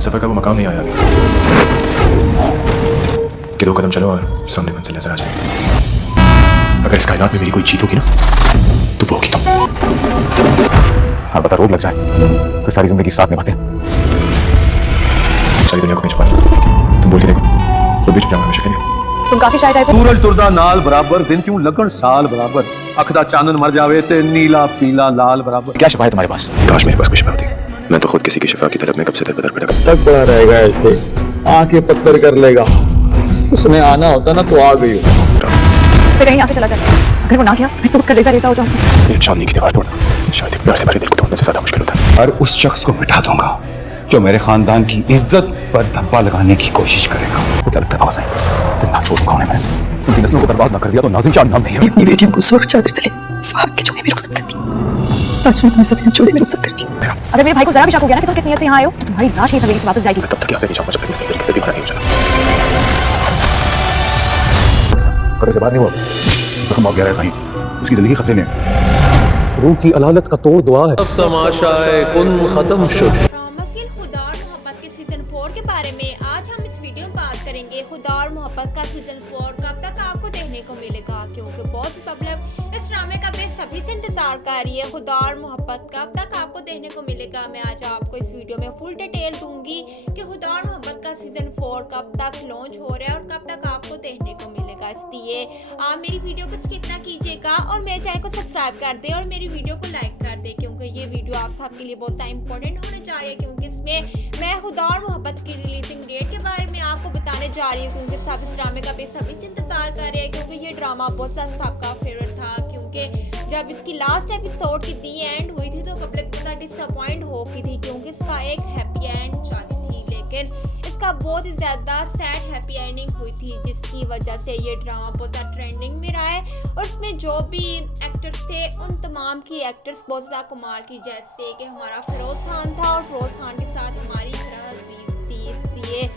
सफर का वो मकाम नहीं आया अभी कि 2 कदम चलो और सामने मंजिल नजर आ जाए। अगर इस कायनात में मेरी कोई जीत होगी ना तो वो होगी तुम। हाँ बता, रोग लग जाए तो सारी जिंदगी साथ निभाते हैं। सारी दुनिया को नहीं छुपाना, तुम बोल के देखो, खुद भी छुप जाऊंगा हमेशा के लिए। तुम काफी शायद सूरज तुरदा नाल बराबर, दिन क्यों लगन साल बराबर, अख दा चानन मर जावे ते नीला पीला लाल बराबर। क्या शिफा है तुम्हारे पास? काश मेरे पास कोई शिफा होती। मैं तो खुद किसी की शिफा की तलब में कब से दर-बदर भटका। तक पड़ा रहेगा ऐसे, आंखें पत्थर कर लेगा। उसने आना होता ना तो आ गई हो। से कहीं यहाँ से चला जाए, अगर वो ना किया मैं तो कलेजा रेजा हो जाऊंगा। एक चांदी की दीवार तोड़ना शायद एक प्यार से भरे दिल को तोड़ने से ज्यादा मुश्किल होता है। और उस शख्स को मिटा दूंगा जो मेरे खानदान की इज्जत पर धब्बा लगाने की कोशिश करेगा। तो क्या लगता है आवाज है जिंदा छोड़ूंगा उन्हें मैं? उनकी नस्लों को बर्बाद ना कर दिया तो नाज़िम चांद नाम नहीं है। अपनी बेटियों को सुरक्षा चादर तले स्वाग के चूहे में रुक सकती थी, आज मैं तुम्हें सभी चूड़े में रुक सकती थी। अगर मेरे भाई को जरा भी शक हो गया ना कि तुम किस नियत से यहाँ आए हो तो तुम्हारी लाश ही सवेरे से वापस जाएगी। मैं तब तक यहाँ से नहीं जाऊंगा जब तक मैं सही तरीके से दीवाना नहीं हो जाता। करे से बात नहीं हुआ, जख्म बहुत गहरा है साईं, उसकी जिंदगी खतरे में है। रूह की अलालत का तोड़ दुआ है। तमाशाए कुन खत्म शुद। मसील खुदा और मोहब्बत के सीजन 4 के बारे में आज हम इस वीडियो में बात करेंगे। खुदा और मोहब्बत का सीजन 4 कब तक आपको देखने को मिलेगा, क्योंकि बहुत पब्लिक इस ड्रामे का बेसब्री से इंतजार कर रही है। खुदा और मोहब्बत कब तक आपको देखने को मिलेगा, मैं आज आपको इस वीडियो में फुल डिटेल दूंगी कि खुदा और मोहब्बत का सीजन 4 कब तक लॉन्च हो रहा है और कब तक आपको देखने को मिलेगा। इसलिए आप मेरी वीडियो को स्किप ना कीजिएगा और मेरे चैनल को सब्सक्राइब कर दें और मेरी वीडियो को लाइक कर दें, क्योंकि ये वीडियो आप सबके लिए बहुत ज़्यादा इंपॉर्टेंट होने जा रही है। क्योंकि इसमें मैं खुदा और मोहब्बत की रिलीजिंग डेट के बारे में आपको बताने जा रही हूँ, क्योंकि सब इस ड्रामे का बेसब्री से इंतजार कर रहे हैं, क्योंकि ये ड्रामा बहुत सा सबका फेवरेट था। क्योंकि जब इसकी लास्ट एपिसोड की दी एंड हुई थी तो पब्लिक बहुत डिसअपॉइंट हो गई थी, क्योंकि इसका एक हैप्पी एंड चाहती थी, लेकिन इसका बहुत ही ज़्यादा सैड हैप्पी एंडिंग हुई थी, जिसकी वजह से ये ड्रामा बहुत ज़्यादा ट्रेंडिंग में रहा है। और इसमें जो भी एक्टर्स थे उन तमाम की एक्टर्स बहुत ज़्यादा कमाल की, जैसे कि हमारा फिरोज खान था और फिरोज खान के साथ हमारी इकरा अजीज थी। इसलिए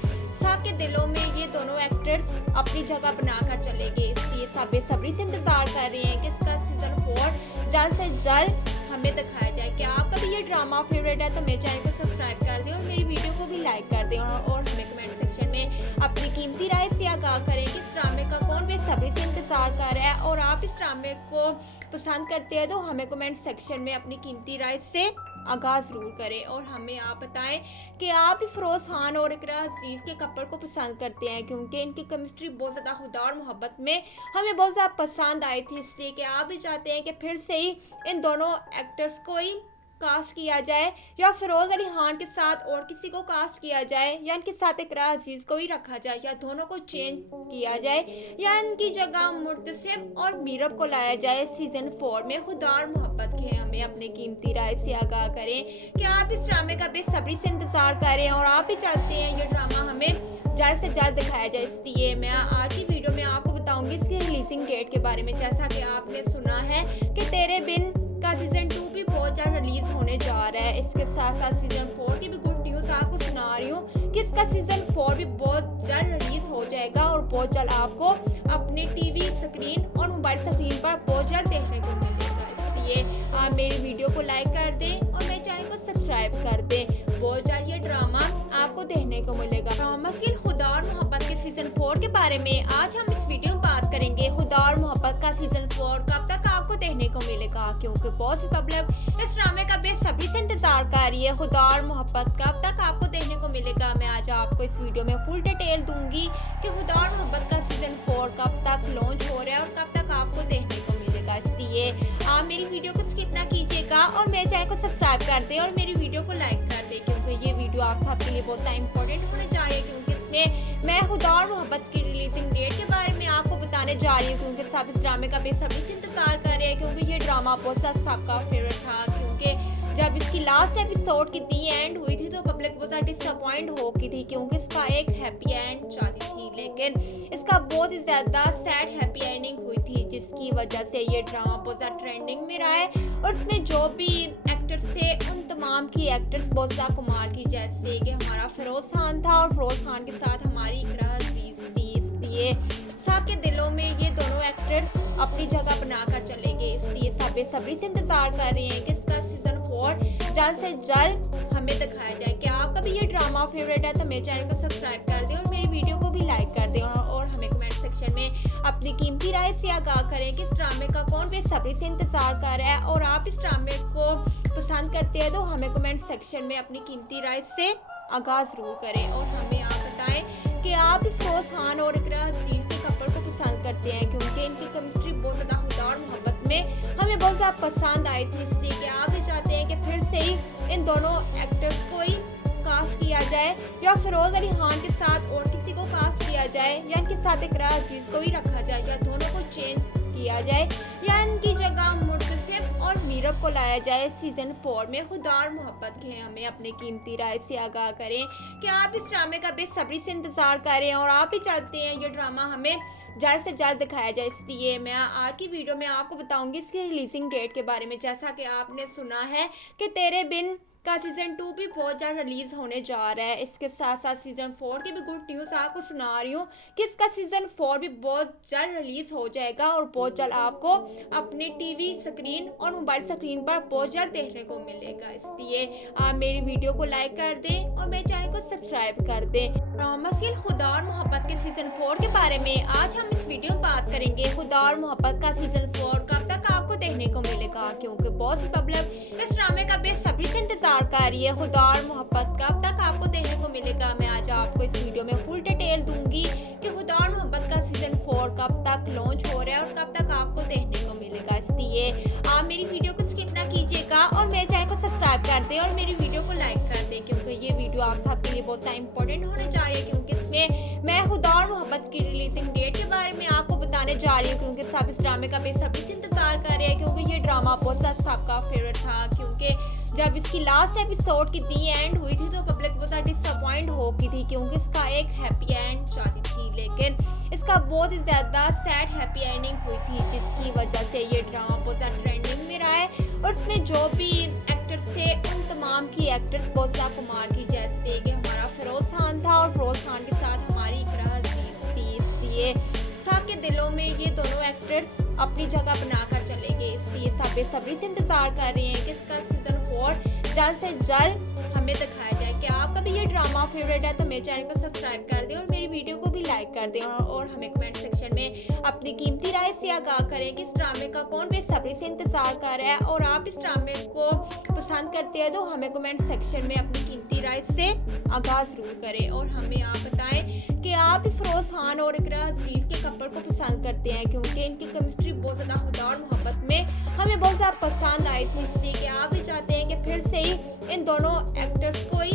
सबके दिलों में ये दोनों एक्टर्स अपनी जगह बनाकर चले गए। इसलिए सब बेसब्री से इंतजार कर रहे हैं कि इसका सीजन 4 जल्द से जल्द हमें दिखाया जाए। क्या आपका भी ये ड्रामा फेवरेट है तो मेरे चैनल को सब्सक्राइब कर दें और मेरी वीडियो को भी लाइक कर दें और हमें कमेंट सेक्शन में अपनी कीमती राय से आगाह करें कि इस ड्रामे का कौन बेसब्री से इंतजार कर रहा है। और आप इस ड्रामे को पसंद करते हैं तो हमें कमेंट सेक्शन में अपनी कीमती राय से आगाह ज़रूर करें और हमें आप बताएं कि आप भी फिरोज खान और इकरा अजीज़ के कपल को पसंद करते हैं, क्योंकि इनकी केमिस्ट्री बहुत ज़्यादा खुदा और मोहब्बत में हमें बहुत ज़्यादा पसंद आई थी। इसलिए कि आप भी चाहते हैं कि फिर से ही इन दोनों एक्टर्स को ही कास्ट किया जाए या फिरोज अली खान के साथ और किसी को कास्ट किया जाए या इनके साथ इकरा अजीज़ को ही रखा जाए या दोनों को चेंज किया जाए या इनकी जगह मुर्तसिब और मीरब को लाया जाए सीजन 4 में। खुदा और मोहब्बत के हमें अपने कीमती राय से आगाह करें कि आप इस ड्रामे का बेसब्री से इंतजार करें और आप भी चाहते हैं ये ड्रामा हमें जल्द से जल्द दिखाया जाए। इसलिए मैं आज की वीडियो में आपको बताऊंगी इसकी रिलीजिंग डेट के बारे में। जैसा कि आपने सुना है कि तेरे बिन का सीजन 2 भी बहुत जल्द रिलीज होने जा रहा है। इसके साथ साथ सीजन 4 की भी गुड न्यूज़ आपको सुना रही हूँ कि इसका सीजन 4 भी बहुत जल्द रिलीज हो जाएगा और बहुत जल्द आपको अपने टीवी स्क्रीन और मोबाइल स्क्रीन पर बहुत जल्द देखने को मिलेगा। इसलिए आप मेरी वीडियो को लाइक कर दें और मेरे चैनल को सब्सक्राइब कर दें। बहुत जल्द ये ड्रामा आपको देखने को मिलेगा। मसील खुदा और मोहब्बत के सीजन 4 के बारे में आज हम इस वीडियो में बात करेंगे। खुदा और मोहब्बत का सीजन 4 कब तक आपको देखने को मिलेगा, क्योंकि बहुत सी पब्लिक इस ड्रामे का बेसब्री से इंतजार कर रही है। खुदा और मोहब्बत कब तक आपको देखने को मिलेगा, मैं आज आपको इस वीडियो में फुल डिटेल दूंगी कि खुदा और मोहब्बत का सीजन 4 कब तक लॉन्च हो रहा है और कब तक आपको देखने को मिलेगा। इसलिए आप मेरी वीडियो को स्किप ना कीजिएगा और मेरे चैनल को सब्सक्राइब कर दें और मेरी वीडियो को लाइक कर दें, क्योंकि ये वीडियो आप सबके लिए बहुत ज़्यादा इंपॉर्टेंट होने जा रही है। क्योंकि इसमें मैं खुदा और मोहब्बत की रिलीजिंग डेट के बारे में आपको बताने जा रही हूँ, क्योंकि सब इस ड्रामे का बेसब्री से इंतजार कर रहे हैं, क्योंकि ये ड्रामा बहुत सा सबका फेवरेट था। क्योंकि जब इसकी लास्ट एपिसोड की दी एंड हुई थी तो पब्लिक बहुत ज़्यादा डिसअपॉइंट हो गई थी, क्योंकि इसका एक हैप्पी एंड चाहती थी, लेकिन इसका बहुत ही ज़्यादा सैड हैप्पी एंडिंग हुई थी, जिसकी वजह से ये ड्रामा बहुत ज़्यादा ट्रेंडिंग में रहा है। और इसमें जो भी एक्टर्स थे उन तमाम की एक्टर्स बहुत ज़्यादा कमाल की, जैसे कि हमारा फिरोज खान था और फिरोज खान के साथ हमारी इकरा अजीज़ थी। इसलिए सबके दिलों में ये दोनों एक्टर्स अपनी जगह बनाकर चले गए। इसलिए सब बेसब्री से इंतजार कर रहे हैं कि इसका सीजन 4 जल्द से जल्द हमें दिखाया जाए। क्या आपका भी ये ड्रामा ड्रामा फेवरेट है तो मेरे चैनल को सब्सक्राइब कर दें और मेरी वीडियो को भी लाइक कर दें और हमें कमेंट सेक्शन में अपनी कीमती राय से आगाह करें कि इस ड्रामे का कौन बेसब्री से इंतजार कर रहा है और आप इस ड्रामे को पसंद करते हैं तो हमें कमेंट सेक्शन में अपनी कीमती राय से आगाह ज़रूर करें और हमें आप बताएं कि आप इस फिरोज खान और इकरा अजीज के कपल को पसंद करते हैं क्योंकि इनकी केमिस्ट्री बहुत ज़्यादा खुदा और मोहब्बत में हमें बहुत ज़्यादा पसंद आई थी, इसलिए कि आप भी चाहते हैं कि फिर से ही इन दोनों एक्टर्स को ही कास्ट किया जाए या फिरोज अली खान के साथ और किसी को कास्ट किया जाए या इनके साथ इकरा अजीज को ही रखा जाए या दोनों को चेंज किया जाए या इनकी जगह मुर्तसिब और मीरब को लाया जाए सीजन 4 में। खुदा और मोहब्बत के हमें अपनी कीमती राय से आगाह करें कि आप इस ड्रामे का बेसब्री से इंतजार करें और आप भी चाहते हैं ये ड्रामा हमें जल्द से जल्द दिखाया जाए, इसलिए मैं आज की वीडियो में आपको बताऊंगी इसकी रिलीजिंग डेट के बारे में। जैसा कि आपने सुना है कि तेरे बिन का सीज़न 2 भी बहुत जल्द रिलीज़ होने जा रहा है। इसके साथ साथ सीज़न 4 की भी गुड न्यूज़ आपको सुना रही हूँ कि इसका सीज़न 4 भी बहुत जल्द रिलीज़ हो जाएगा और बहुत जल्द आपको अपने टीवी स्क्रीन और मोबाइल स्क्रीन पर बहुत जल्द देखने को मिलेगा। इसलिए आप मेरी वीडियो को लाइक कर दें और मेरे चैनल को सब्सक्राइब कर दें। ड्रामासील खुदा और मोहब्बत के सीज़न 4 के बारे में आज हम इस वीडियो में बात करेंगे। खुदा और मोहब्बत का सीज़न 4 कब तक आपको देखने को मिलेगा क्योंकि बहुत सी पब्लिक इस ड्रामे का बेसब्री से इंतजार कर रही है। खुदा और मोहब्बत कब तक आपको देखने को मिलेगा, मैं आज आपको इस वीडियो में फुल डिटेल दूंगी कि खुदा और मोहब्बत का सीजन 4 कब तक लॉन्च हो रहा है और कब तक आपको देखने को मिलेगा। इसलिए आप मेरी वीडियो को स्किप ना कीजिएगा और मेरे चैनल को सब्सक्राइब कर दें और मेरी वीडियो को लाइक कर दें क्योंकि ये वीडियो आप सबके लिए बहुत ज़्यादा इंपॉर्टेंट होने जा रही है क्योंकि इसमें मैं खुदा और मोहब्बत की रिलीजिंग डेट के बारे में आपको बताने जा रही हूँ क्योंकि सब इस ड्रामे का बेसब्री से इंतजार कर रहे हैं क्योंकि ये ड्रामा बहुत ज़्यादा सबका फेवरेट था। क्योंकि जब इसकी लास्ट एपिसोड की दी एंड हुई थी तो पब्लिक बहुत ज़्यादा डिसअपॉइंट हो गई थी क्योंकि इसका एक हैप्पी एंड चाहती थी, लेकिन इसका बहुत ही ज़्यादा सैड हैप्पी एंडिंग हुई थी जिसकी वजह से ये ड्रामा बहुत ज़्यादा ट्रेंडिंग में रहा है और इसमें जो भी एक्टर्स थे उन तमाम की एक्टर्स बहुत ज़्यादा कमाल की, जैसे कि हमारा फिरोज खान था और फिरोज खान के साथ हमारी इकरा अजीज थी। इसलिए सबके दिलों में ये दोनों एक्टर्स अपनी जगह बनाकर चले गए, इसलिए सब बेसब्री से इंतजार कर रहे हैं कि इसका सीजन 4 जल्द से जल्द हमें दिखाया जाए। क्या आपका भी ये ड्रामा फेवरेट है तो मेरे चैनल को सब्सक्राइब कर दें और मेरी वीडियो को भी लाइक कर दें और हमें कमेंट सेक्शन में अपनी कीमती राय से आगाह करें कि इस ड्रामे का कौन बेसब्री से इंतजार कर रहा है और आप इस ड्रामे को पसंद करते हैं तो हमें कमेंट सेक्शन में अपनी कीमती राय से आगाह ज़रूर करें और हमें आप बताएं कि आप फिरोज खान और इकरा अजीज के कपल को पसंद करते हैं क्योंकि इनकी केमिस्ट्री बहुत ज़्यादा खुदा और मोहब्बत में हमें बहुत ज़्यादा पसंद आई थी, इसलिए कि आप भी चाहते हैं कि फिर से ही इन दोनों एक्टर्स को ही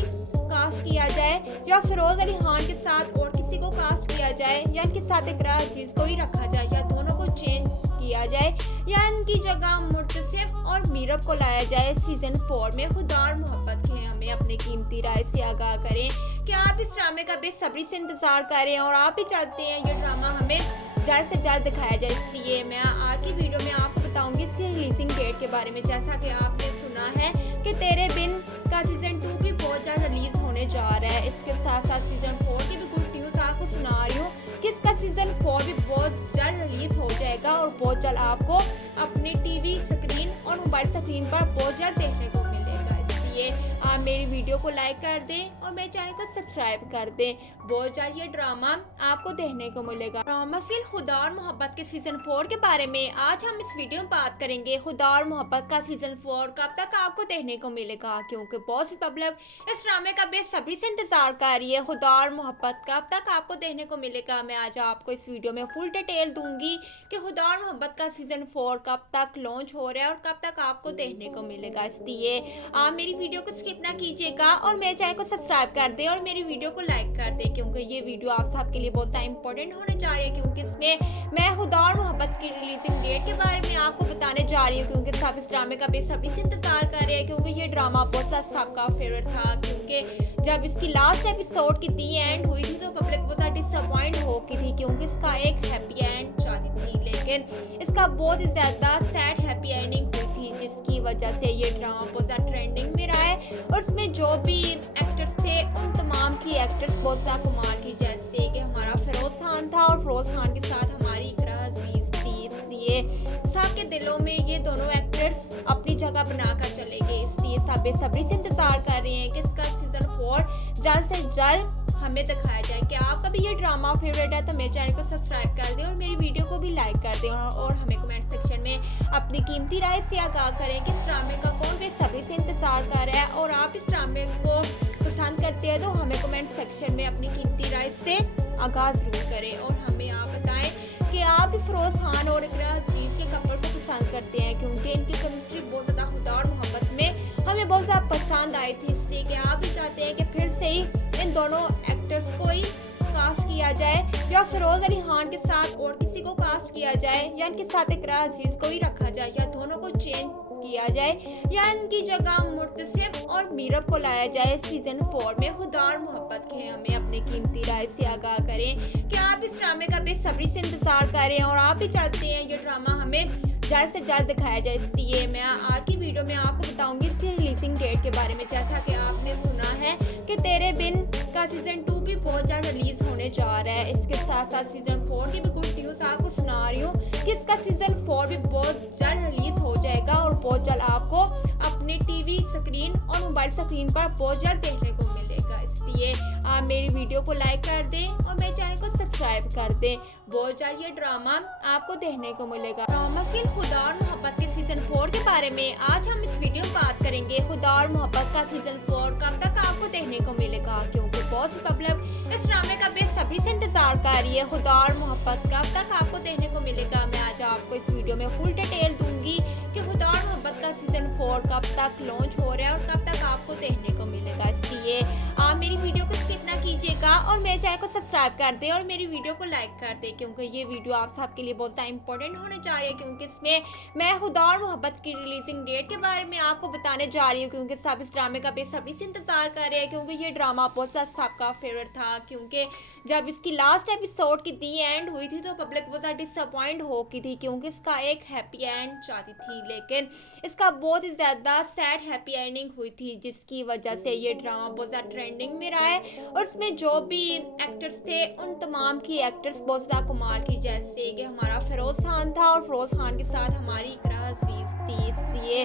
कास्ट किया जाए या फिरोज अली खान के साथ और किसी को कास्ट किया जाए या इनके साथ इकरा अजीज को ही रखा जाए या दोनों को चेंज किया जाए या इनकी जगह मुर्तसिब और मीरब को लाया जाए सीजन 4 में। खुदा और मोहब्बत के हमें अपनी कीमती राय से आगाह करें कि आप इस ड्रामे का बेसब्री से इंतजार करें और आप भी चाहते हैं ये ड्रामा हमें जल्द से जल्द दिखाया जाए। इसलिए मैं आज की वीडियो में आपको बताऊंगी इसकी रिलीजिंग डेट के बारे में। जैसा कि आपने सुना है कि तेरे बिन का सीजन 2 भी बहुत जल्द रिलीज होने जा रहा है। इसके साथ साथ सीजन 4 की भी गुड न्यूज़ आपको सुना रही हूँ कि इसका सीजन 4 भी बहुत जल्द रिलीज हो जाएगा और बहुत जल्द आपको अपने टीवी स्क्रीन और मोबाइल स्क्रीन पर बहुत जल्द देखने को मिलेगा। इसलिए आप मेरी वीडियो को लाइक कर दें और मेरे चैनल को सब्सक्राइब कर दें, बहुत जल्द ये ड्रामा आपको देखने को मिलेगा। ड्रामासील खुदा और मोहब्बत के सीजन 4 के बारे में आज हम इस वीडियो में बात करेंगे। खुदा और मोहब्बत का सीजन 4 कब तक आपको देखने को मिलेगा क्योंकि बहुत सी पब्लिक इस ड्रामे का बेसब्री से इंतजार कर रही है। खुदा और मोहब्बत कब तक आपको देखने को मिलेगा, मैं आज आपको इस वीडियो में फुल डिटेल दूंगी कि खुदा और मोहब्बत का सीजन 4 कब तक लॉन्च हो रहा है और कब तक आपको देखने को मिलेगा। इसलिए आप मेरी वीडियो को स्किप ना कीजिएगा और मेरे चैनल को सब्सक्राइब कर दें और मेरी वीडियो को लाइक कर दें क्योंकि ये वीडियो आप सबके लिए बहुत ज़्यादा इंपॉर्टेंट होने जा रही है क्योंकि इसमें मैं खुदा और मोहब्बत की रिलीजिंग डेट के बारे में आपको बताने जा रही हूँ क्योंकि सब इस ड्रामे का बेसब्री से इंतजार कर रहे हैं क्योंकि ये ड्रामा बहुत ज़्यादा सबका फेवरेट था। क्योंकि जब इसकी लास्ट एपिसोड की दी एंड हुई थी तो पब्लिक बहुत ज़्यादा डिसअपॉइंट हो गई थी क्योंकि इसका एक हैप्पी एंड चाहती थी, लेकिन इसका बहुत ही ज़्यादा सैड हैप्पी एंडिंग हुई थी जिसकी वजह से ये ड्रामा बहुत ज़्यादा ट्रेंडिंग में रहा है और इसमें जो भी एक्टर्स थे उन तमाम की एक्टर्स बहुत ज़्यादा कमाल की, जैसे कि हमारा फिरोज खान था और फिरोज खान के साथ हमारी इकरा अजीज थी। इसलिए सबके दिलों में ये दोनों एक्टर्स अपनी जगह बनाकर चले गए, इसलिए सब बेसब्री से इंतजार कर रहे हैं कि इसका सीजन 4 जल्द से जल्द हमें दिखाया जाए। क्या आपका भी ये ड्रामा फेवरेट है तो मेरे चैनल को सब्सक्राइब कर दें और मेरी वीडियो को भी लाइक कर दें और हमें कमेंट सेक्शन में अपनी कीमती राय से आगाह करें कि इस ड्रामे का कौन बेसब्री से इंतजार कर रहा है और आप इस ड्रामे को पसंद करते हैं तो हमें कमेंट सेक्शन में अपनी कीमती राय से आगाह ज़रूर करें और हमें आप बताएं कि आप फिरोज खान और इकरा अजीज के कपल को पसंद करते हैं क्योंकि इनकी केमिस्ट्री बहुत ज़्यादा खुदा और मोहब्बत में हमें बहुत ज़्यादा पसंद आई थी, इसलिए कि आप भी चाहते हैं कि फिर से ही इन दोनों एक्टर्स को ही कास्ट किया जाए या फिरोज अली खान के साथ और किसी को कास्ट किया जाए या इनके साथ इकरा अजीज को ही रखा जाए या दोनों को चेंज किया जाए या इनकी जगह मुर्तसिब और मीरब को लाया जाए सीजन 4 में। खुदा और मोहब्बत के हमें अपनी कीमती राय से आगाह करें कि आप इस ड्रामे का बेसब्री से इंतजार करें और आप भी चाहते हैं ये ड्रामा हमें जल्द से जल्द दिखाया जाए। इसलिए मैं आज की वीडियो में आपको बताऊंगी इसकी रिलीजिंग डेट के बारे में। जैसा कि आपने सुना है कि तेरे बिन का सीजन 2 भी बहुत जल्द रिलीज होने जा रहा है। इसके साथ साथ सीजन 4 की भी गुड न्यूज़ आपको सुना रही हूँ कि इसका सीजन 4 भी बहुत जल्द रिलीज हो जाएगा और बहुत जल्द आपको अपने टीवी स्क्रीन और मोबाइल स्क्रीन पर बहुत जल्द देखने को मिलेगा। इसलिए आप मेरी वीडियो को लाइक कर दें और मेरे चैनल को सब्सक्राइब कर दें। बहुत जल्द ये ड्रामा आपको देखने को मिलेगा। ड्रामा सीन खुदा और मोहब्बत के सीजन 4 के बारे में आज हम इस वीडियो में बात करेंगे। खुदा और मोहब्बत का सीजन 4 कब तक आपको देखने को मिलेगा क्योंकि बहुत सी पब्लिक इस ड्रामे का बेसब्री से इंतजार कर रही है। खुदा और मोहब्बत कब तक आपको देखने को मिलेगा, मैं आज आपको इस वीडियो में फुल डिटेल दूंगी कि खुदा और मोहब्बत का सीजन 4 कब तक लॉन्च हो रहा है और कब तक आपको देखने को मिलेगा। इसलिए आप मेरी वीडियो को स्किप ना कीजिएगा और मेरे चैनल को सब्सक्राइब कर दें और मेरी वीडियो को लाइक कर दें क्योंकि ये वीडियो आप सबके लिए बहुत ज़्यादा इंपॉर्टेंट होने जा रही है क्योंकि इसमें मैं खुदा और मोहब्बत की रिलीजिंग डेट के बारे में आपको बताने जा रही हूँ क्योंकि सब इस ड्रामे का बेसब्री से इंतजार कर रहे हैं क्योंकि ये ड्रामा बहुत सा सबका फेवरेट था। क्योंकि जब इसकी लास्ट एपिसोड की दी एंड हुई थी तो पब्लिक बहुत ज़्यादा डिसअपॉइंट हो की थी क्योंकि इसका एक हैप्पी एंड चाहती थी, लेकिन इसका बहुत ही ज़्यादा सैड हैप्पी एंडिंग हुई थी जिसकी वजह से ये ड्रामा बहुत ज़्यादा ट्रेंडिंग में रहा है और इसमें जो भी एक्टर्स थे उन तमाम की एक्टर्स बहुत ज़्यादा कमाल की, जैसे कि हमारा फिरोज खान था और फिरोज खान के साथ हमारी इकरा अजीज थी। इसलिए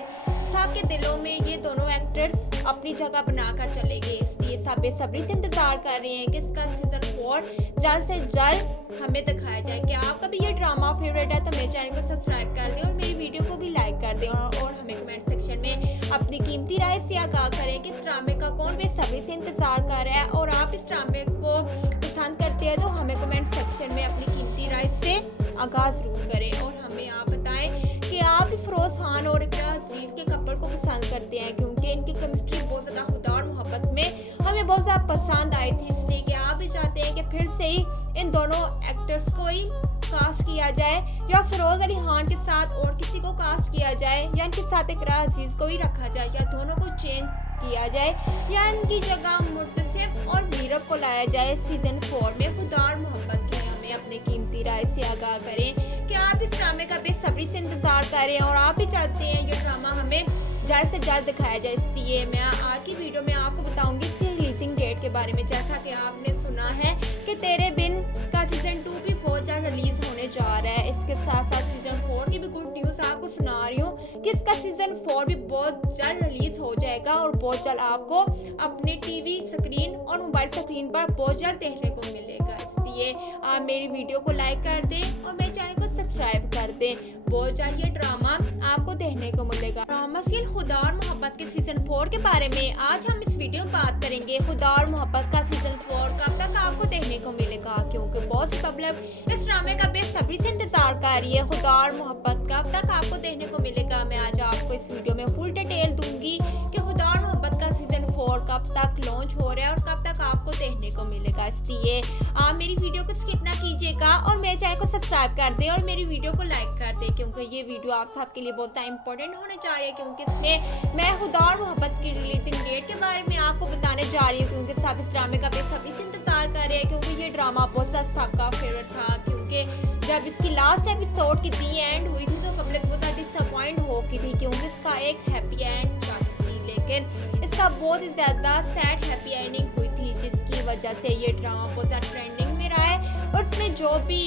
सबके दिलों में ये दोनों एक्टर्स अपनी जगह बनाकर चले गए। इसलिए सब बेसब्री से इंतजार कर रहे हैं कि इसका सीजन 4 जल्द से जल्द हमें दिखाया जाए। क्या आपका भी ये ड्रामा फेवरेट है तो मेरे चैनल को सब्सक्राइब कर दें और मेरी वीडियो को भी लाइक कर दें और हमें कमेंट सेक्शन में अपनी कीमती राय से आगाह करें कि इस ड्रामे का कौन बेसब्री से इंतजार कर रहा है और आप इस ड्रामे को पसंद करते हैं तो हमें कमेंट सेक्शन में अपनी कीमती राय से आगाह ज़रूर करें और हमें आप बताएं कि आप फिरोज खान और इकरा अजीज के कपल को पसंद करते हैं क्योंकि इनकी केमिस्ट्री बहुत ज़्यादा खुदा और मोहब्बत में हमें बहुत ज़्यादा पसंद आई थी, इसलिए कि आप भी चाहते हैं कि फिर से ही इन दोनों एक्टर्स को ही कास्ट किया जाए या फिरोज अली खान के साथ और किसी को कास्ट किया जाए या इनके साथ इकरा अजीज को ही रखा जाए या दोनों को चेंज किया जाए या इनकी जगह मुर्तसिब और मीरब को लाया जाए सीजन 4 में। खुदा और मोहब्बत की हमें अपनी कीमती राय से आगाह करें कि आप इस ड्रामे का बेसब्री से इंतजार कर रहे हैं और आप भी चाहते हैं ये ड्रामा हमें जल्द से जल्द दिखाया जाए। इसलिए मैं आज की वीडियो में आपको बताऊंगी इसकी रिलीजिंग डेट के बारे में। जैसा कि आपने सुना है कि तेरे बिन का सीजन 2 भी बहुत जल्द रिलीज होने जा रहा है। इसके साथ साथ सीजन 4 की भी गुड न्यूज़ आपको सुना रही हूँ कि इसका सीजन 4 भी बहुत जल्द रिलीज हो जाएगा और बहुत जल्द आपको अपने टीवी स्क्रीन और मोबाइल स्क्रीन पर बहुत जल्द देखने को मिलेगा। इसलिए आप मेरी वीडियो को लाइक कर दें और मेरे चैनल को सब्सक्राइब कर दें। बहुत जल्द ये ड्रामा आपको देखने को मिलेगा। ड्रामा सीन खुदा और मोहब्बत के सीजन 4 के बारे में आज हम इस वीडियो में बात करेंगे। खुदा और मोहब्बत का सीजन 4 कब तक आपको देखने को मिलेगा क्योंकि बहुत सी पब्लिक इस ड्रामे का बेसब्री से इंतजार कर रही है। खुदा और मोहब्बत कब तक आपको देखने को मिलेगा, मैं आज आपको इस वीडियो में फुल डिटेल दूंगी कि खुदा और मोहब्बत का सीजन 4 कब तक लॉन्च हो रहा है और कब तक आपको देखने को मिलेगा। इसलिए आप मेरी वीडियो को स्किप ना कीजिएगा और मेरे चैनल को सब्सक्राइब कर दें और मेरी वीडियो को लाइक कर दें क्योंकि ये वीडियो आप सबके लिए बहुत ज़्यादा इंपॉर्टेंट होने जा रही है क्योंकि इसमें मैं खुदा और मोहब्बत की रिलीजिंग डेट के बारे में आपको बताने जा रही हूँ क्योंकि सब इस ड्रामे का बेसब्री से इंतजार कर रहे हैं क्योंकि ये ड्रामा बहुत सा सबका फेवरेट था। क्योंकि जब इसकी लास्ट एपिसोड की दी एंड हुई थी तो पब्लिक बहुत ज़्यादा डिसअपॉइंट हो की थी क्योंकि इसका एक हैप्पी एंड चाहती थी, लेकिन इसका बहुत ही ज़्यादा सैड हैप्पी एंडिंग हुई थी जिसकी वजह से ये ड्रामा बहुत ज़्यादा ट्रेंडिंग में रहा है और इसमें जो भी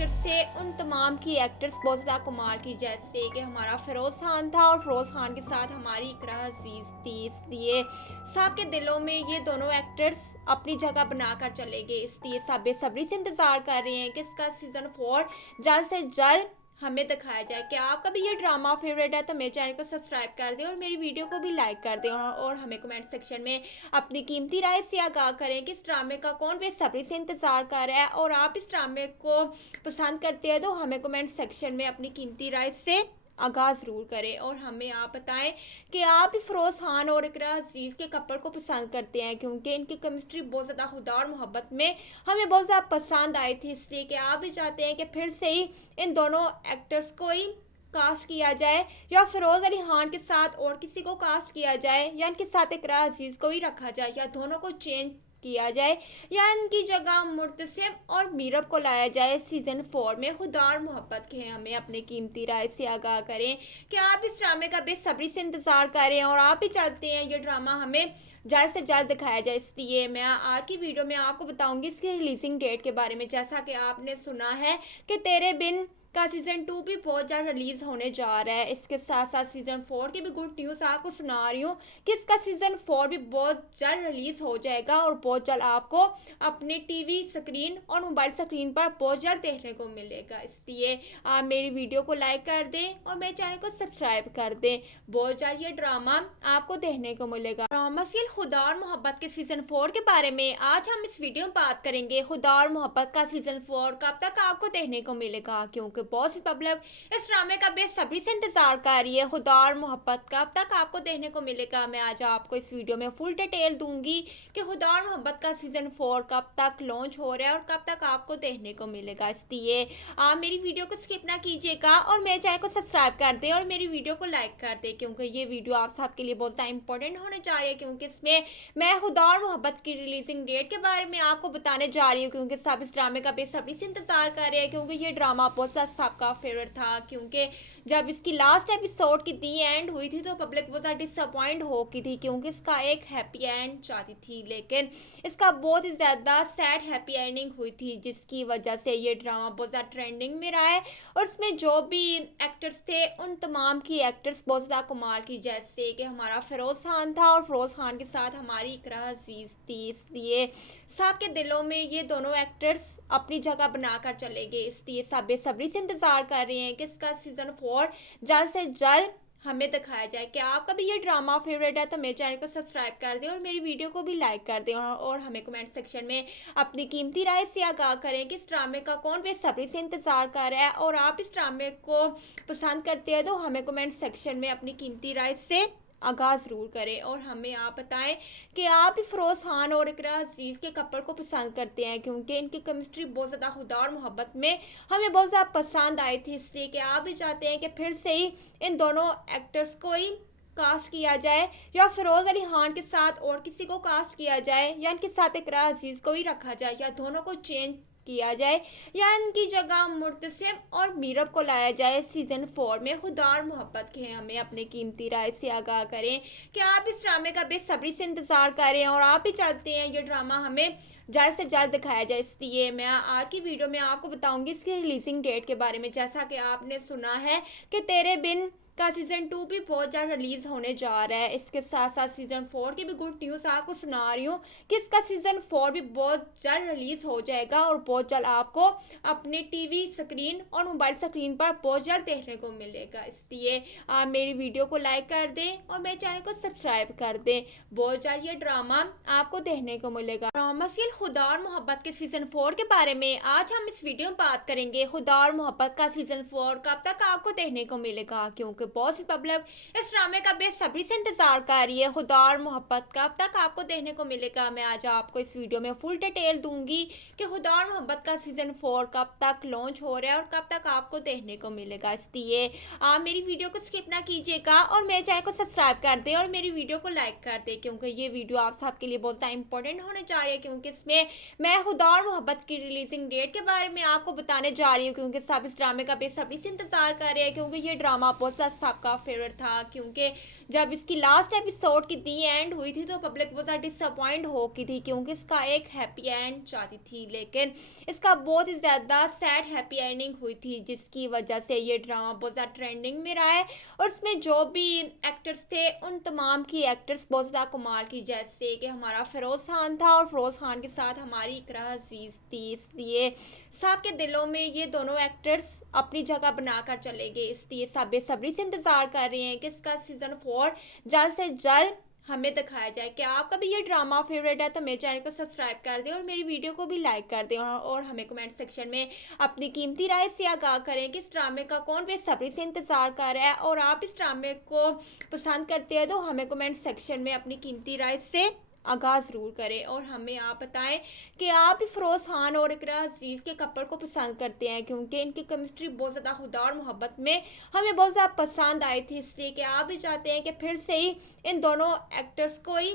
एक्टर्स थे उन तमाम की एक्टर्स बहुत ज़्यादा कमाल की, जैसे कि हमारा फिरोज़ खान था और फिरोज़ खान के साथ हमारी इकरा अजीज़ थी। इसलिए सबके दिलों में ये दोनों एक्टर्स अपनी जगह बनाकर चले गए। इसलिए सब बेसब्री से इंतज़ार कर रहे हैं कि इसका सीज़न 4 जल्द से जल्द हमें दिखाया जाए। क्या आपका भी ये ड्रामा फेवरेट है तो मेरे चैनल को सब्सक्राइब कर दें और मेरी वीडियो को भी लाइक कर दें और हमें कमेंट सेक्शन में अपनी कीमती राय से आगाह करें कि इस ड्रामे का कौन बेसब्री से इंतज़ार कर रहा है और आप इस ड्रामे को पसंद करते हैं तो हमें कमेंट सेक्शन में अपनी कीमती राय से आगाज़ ज़रूर करें और हमें आप बताएं कि आप फिरोज़ खान और इकरा अजीज़ के कपल को पसंद करते हैं, क्योंकि इनकी केमिस्ट्री बहुत ज़्यादा खुदा और मोहब्बत में हमें बहुत ज़्यादा पसंद आई थी। इसलिए कि आप भी चाहते हैं कि फिर से ही इन दोनों एक्टर्स को ही कास्ट किया जाए या फिरोज़ अली खान के साथ और किसी को कास्ट किया जाए या इनके साथ इकरा अजीज़ को ही रखा जाए या दोनों को चेंज किया जाए या इनकी जगह मुर्तसिम और मीरब को लाया जाए सीज़न 4 में। खुदा और मोहब्बत के हमें अपने कीमती राय से आगाह करें कि आप इस ड्रामे का बेसब्री से इंतज़ार करें और आप ही चाहते हैं ये ड्रामा हमें जल्द से जल्द दिखाया जाए। इसलिए मैं आज की वीडियो में आपको बताऊंगी इसकी रिलीजिंग डेट के बारे में। जैसा कि आपने सुना है कि तेरे बिन का सीज़न 2 भी बहुत जल्द रिलीज़ होने जा रहा है। इसके साथ साथ सीज़न 4 की भी गुड न्यूज़ आपको सुना रही हूँ कि इसका सीज़न 4 भी बहुत जल्द रिलीज़ हो जाएगा और बहुत जल्द आपको अपने टीवी स्क्रीन और मोबाइल स्क्रीन पर बहुत जल्द देखने को मिलेगा। इसलिए आप मेरी वीडियो को लाइक कर दें और मेरे चैनल को सब्सक्राइब कर दें। बहुत जल्द ये ड्रामा आपको देखने को मिलेगा। ड्रामा सीरियल खुदा और मोहब्बत के सीज़न 4 के बारे में आज हम इस वीडियो में बात करेंगे। खुदा और मोहब्बत का सीज़न 4 कब तक आपको देखने को मिलेगा, क्योंकि बहुत सी पब्लिक इस ड्रामे का बेसब्री से इंतजार कर रही है। खुदा और मोहब्बत कब तक आपको देखने को मिलेगा, मैं आज आपको इस वीडियो में फुल डिटेल दूंगी कि खुदा और मोहब्बत का सीज़न 4 कब तक लॉन्च हो रहा है और कब तक आपको देखने को मिलेगा। इसलिए आप मेरी वीडियो को स्किप ना कीजिएगा और मेरे चैनल को सब्सक्राइब कर दें और मेरी वीडियो को लाइक कर दें, क्योंकि ये वीडियो आप सबके लिए बहुत ज़्यादा इंपॉर्टेंट होने जा रही है। क्योंकि इसमें मैं खुदा और मोहब्बत की रिलीजिंग डेट के बारे में आपको बताने जा रही हूँ, क्योंकि सब इस ड्रामे का बेसब्री से इंतजार कर रहे हैं, क्योंकि ये ड्रामा बहुत सबका फेवरेट था। क्योंकि जब इसकी लास्ट एपिसोड की दी एंड हुई थी तो पब्लिक बहुत ज़्यादा डिसअपॉइंट हो गई थी, क्योंकि इसका एक हैप्पी एंड चाहती थी, लेकिन इसका बहुत ही ज़्यादा सैड हैप्पी एंडिंग हुई थी, जिसकी वजह से ये ड्रामा बहुत ज़्यादा ट्रेंडिंग में रहा है। और इसमें जो भी एक्टर्स थे उन तमाम की एक्टर्स बहुत ज़्यादा कमाल की, जैसे कि हमारा फिरोज़ खान था और फिरोज़ खान के साथ हमारी इकरा अजीज़ थी। इसलिए सबके दिलों में ये दोनों एक्टर्स अपनी जगह बनाकर चले गए। इसलिए सब बेसब्री से इंतज़ार कर रहे हैं कि इसका सीज़न 4 जल्द से जल्द हमें दिखाया जाए। क्या आपका भी ये ड्रामा फेवरेट है तो मेरे चैनल को सब्सक्राइब कर दें और मेरी वीडियो को भी लाइक कर दें और हमें कमेंट सेक्शन में अपनी कीमती राय से आगाह करें कि इस ड्रामे का कौन बेसब्री से इंतज़ार कर रहा है और आप इस ड्रामे को पसंद करते हैं तो हमें कमेंट सेक्शन में अपनी कीमती राय से आगाज़ ज़रूर करें और हमें आप बताएं कि आप ही फिरोज़ खान और इकरा अजीज़ के कपल को पसंद करते हैं, क्योंकि इनकी केमिस्ट्री बहुत ज़्यादा खुदा और मोहब्बत में हमें बहुत ज़्यादा पसंद आई थी। इसलिए कि आप भी चाहते हैं कि फिर से ही इन दोनों एक्टर्स को ही कास्ट किया जाए या फिरोज़ अली खान के साथ और किसी को कास्ट किया जाए या इनके साथ इकरा अजीज़ को ही रखा जाए या दोनों को चेंज किया जाए या इनकी जगह मुर्तसिम और मीरब को लाया जाए सीज़न 4 में। खुदा और मोहब्बत के हमें अपने कीमती राय से आगाह करें कि आप इस ड्रामे का बेसब्री से इंतज़ार करें और आप ही चाहते हैं ये ड्रामा हमें जल्द से जल्द दिखाया जाए। इसलिए मैं आज की वीडियो में आपको बताऊंगी इसकी रिलीजिंग डेट के बारे में। जैसा कि आपने सुना है कि तेरे बिन का सीज़न 2 भी बहुत जल्द रिलीज़ होने जा रहा है। इसके साथ साथ सीज़न 4 की भी गुड न्यूज़ आपको सुना रही हूँ कि इसका सीज़न 4 भी बहुत जल्द रिलीज़ हो जाएगा और बहुत जल्द आपको अपने टीवी स्क्रीन और मोबाइल स्क्रीन पर बहुत जल्द देखने को मिलेगा। इसलिए आप मेरी वीडियो को लाइक कर दें और मेरे चैनल को सब्सक्राइब कर दें। बहुत जल्द ये ड्रामा आपको देखने को मिलेगा। ड्रामा सीरियल खुदा और मोहब्बत के सीज़न 4 के बारे में आज हम इस वीडियो में बात करेंगे। खुदा और मोहब्बत का सीज़न 4 कब तक आपको देखने को मिलेगा, क्योंकि बहुत सी पब्लिक इस ड्रामे का बेसब्री से इंतजार कर रही है। खुदा और मोहब्बत कब तक आपको देखने को मिलेगा, मैं आज आपको इस वीडियो में फुल डिटेल दूंगी कि खुदा और मोहब्बत का सीज़न 4 कब तक लॉन्च हो रहा है और कब तक आपको देखने को मिलेगा। इसलिए आप मेरी वीडियो को स्किप ना कीजिएगा और मेरे चैनल को सब्सक्राइब कर दें और मेरी वीडियो को लाइक कर दें, क्योंकि ये वीडियो आप सबके लिए बहुत ज़्यादा इंपॉर्टेंट होने जा रही है। क्योंकि इसमें मैं खुदा और मोहब्बत की रिलीजिंग डेट के बारे में आपको बताने जा रही हूँ, क्योंकि सब इस ड्रामे का बेसब्री से इंतजार कर रहे हैं, क्योंकि ये ड्रामा बहुत सबका फेवरेट था, क्योंकि जब इसकी लास्ट एपिसोड की दी एंड हुई थी तो पब्लिक बहुत ज़्यादा डिसअपॉइंट हो की थी, क्योंकि इसका एक हैप्पी एंड चाहती थी, लेकिन इसका बहुत ही ज़्यादा सैड हैप्पी एंडिंग हुई थी, जिसकी वजह से ये ड्रामा बहुत ज़्यादा ट्रेंडिंग में रहा है। और इसमें जो भी एक्टर्स थे उन तमाम की एक्टर्स बहुत ज़्यादा कमाल की, जैसे कि हमारा फिरोज़ खान था और फिरोज़ खान के साथ हमारी इकरा अजीज़ थी। इसलिए सबके दिलों में ये दोनों एक्टर्स अपनी जगह बनाकर चले गए, इसलिए सब बेसब्री से इंतज़ार कर रहे हैं कि इसका सीज़न 4 जल्द से जल्द हमें दिखाया जाए। क्या आपका भी ये ड्रामा फेवरेट है तो मेरे चैनल को सब्सक्राइब कर दें और मेरी वीडियो को भी लाइक कर दें, और हमें कमेंट सेक्शन में अपनी कीमती राय से आगाह करें कि इस ड्रामे का कौन बेसब्री से इंतज़ार कर रहा है, और आप इस ड्रामे को पसंद करते हैं तो हमें कमेंट सेक्शन में अपनी कीमती राय से आगाज़ ज़रूर करें, और हमें आप बताएं कि आप भी फिरोज़ खान और इकरा अजीज़ के कपल को पसंद करते हैं, क्योंकि इनकी केमिस्ट्री बहुत ज़्यादा खुदा और मोहब्बत में हमें बहुत ज़्यादा पसंद आई थी। इसलिए कि आप भी चाहते हैं कि फिर से ही इन दोनों एक्टर्स को ही